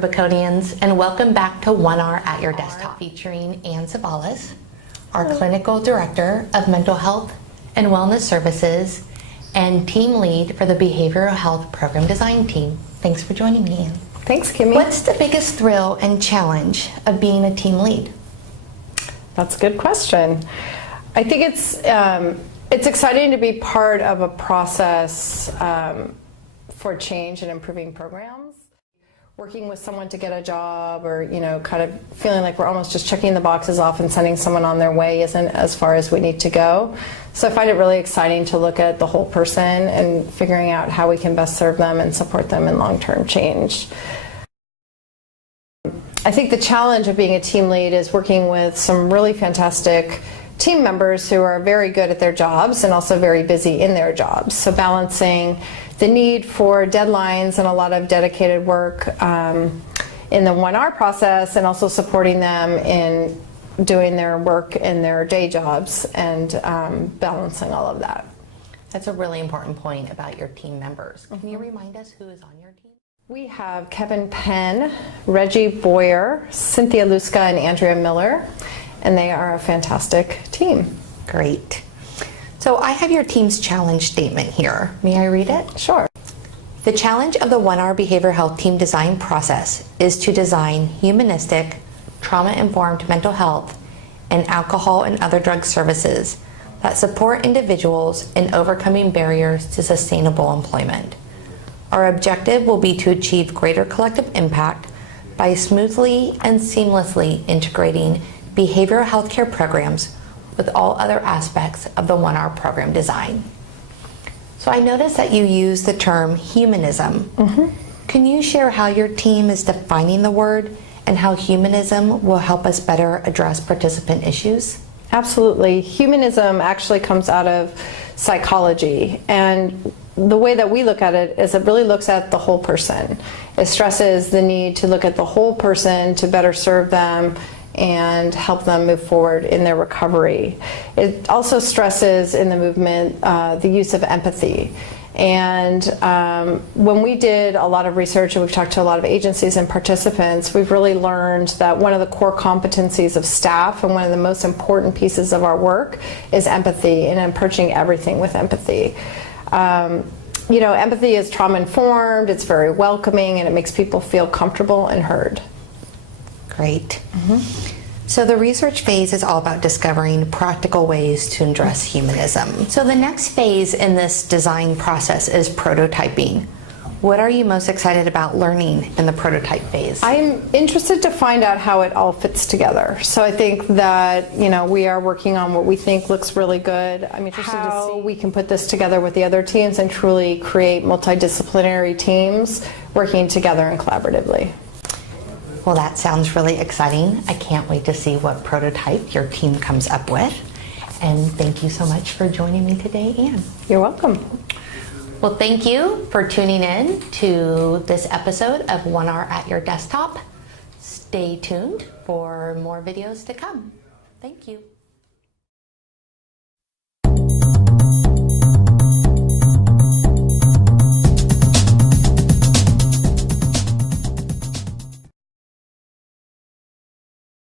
Rubiconians, and welcome back to 1R at Your Desktop, featuring Ann Savalas, our Clinical Director of Mental Health and Wellness Services and Team Lead for the Behavioral Health Program Design Team. Thanks for joining me, Ann. Thanks, Kimmy. What's the biggest thrill and challenge of being a team lead? That's a good question. I think it's exciting to be part of a process for change and improving programs. Working with someone to get a job, or kind of feeling like we're almost just checking the boxes off and sending someone on their way isn't as far as we need to go. So I find it really exciting to look at the whole person and figuring out how we can best serve them and support them in long-term change. I think the challenge of being a team lead is working with some really fantastic team members who are very good at their jobs and also very busy in their jobs. So balancing the need for deadlines and a lot of dedicated work in the 1R process, and also supporting them in doing their work in their day jobs, and balancing all of that. That's a really important point about your team members. Can you remind us who is on your team? We have Kevin Penn, Reggie Boyer, Cynthia Luska, and Andrea Miller, and they are a fantastic team. Great. So I have your team's challenge statement here. May I read it? Sure. The challenge of the 1R Behavioral Health Team Design process is to design humanistic, trauma-informed mental health and alcohol and other drug services that support individuals in overcoming barriers to sustainable employment. Our objective will be to achieve greater collective impact by smoothly and seamlessly integrating behavioral health care programs with all other aspects of the 1R program design. So I noticed that you use the term humanism. Can you share how your team is defining the word and how humanism will help us better address participant issues? Absolutely. Humanism actually comes out of psychology, and the way that we look at it is it really looks at the whole person. It stresses the need to look at the whole person to better serve them and help them move forward in their recovery. It also stresses in the movement the use of empathy. And when we did a lot of research and we've talked to a lot of agencies and participants, we've really learned that one of the core competencies of staff and one of the most important pieces of our work is empathy, and approaching everything with empathy. Empathy is trauma-informed, it's very welcoming, and it makes people feel comfortable and heard. Great. So the research phase is all about discovering practical ways to address humanism. So the next phase in this design process is prototyping. What are you most excited about learning in the prototype phase? I'm interested to find out how it all fits together. So I think that, we are working on what we think looks really good. I'm interested to see how we can put this together with the other teams and truly create multidisciplinary teams working together and collaboratively. Well, that sounds really exciting. I can't wait to see what prototype your team comes up with. And thank you so much for joining me today, Ann. You're welcome. Well, thank you for tuning in to this episode of 1R at Your Desktop. Stay tuned for more videos to come. Thank you.